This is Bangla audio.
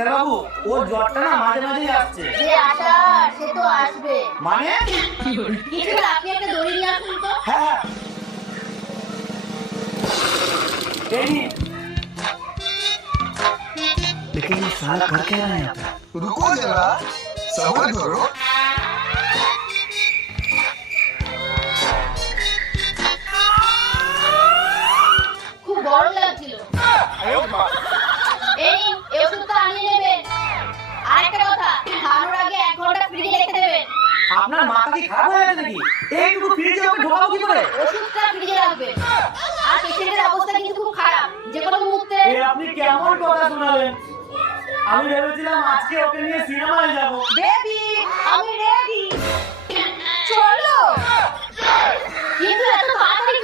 ডাক্তারবাবু, ওর জ্বরটা না মাঝে মাঝেই আসছে। যে আসার সে তো আসবে। মানে? কিছু না, আপনি একটা দড়ি নিয়ে আসুন তো। হ্যাঁ, এই নিন। लेकिन ये साला कर क्या रहा है यहाँ पे? रुको जरा, सब्र करो। খুব গরম লাগছিল। এই ওষুধটা আনিয়ে নেবেন। আরেকটা কথা, খাওয়ানোর আগে 1 ঘন্টা ফ্রিজে রেখে দেবেন। আপনার মাথা কি খারাপ হয়ে গেছে নাকি? এইটুকু ফ্রিজে ওকে ঢোকাবো কি করে? ওষুধটা ফ্রিজে রাখবেন। আর পেশেন্টের অবস্থা কিন্তু খুব খারাপ, যে কোনো মুহূর্তে। এ আপনি কেমন কথা শোনালেন? আমি ভেবেছিলাম আজকে ওকে নিয়ে সিনেমায় যাব। বেবি, আমি রেডি। চলো। কিন্তু এত তাড়াতাড়ি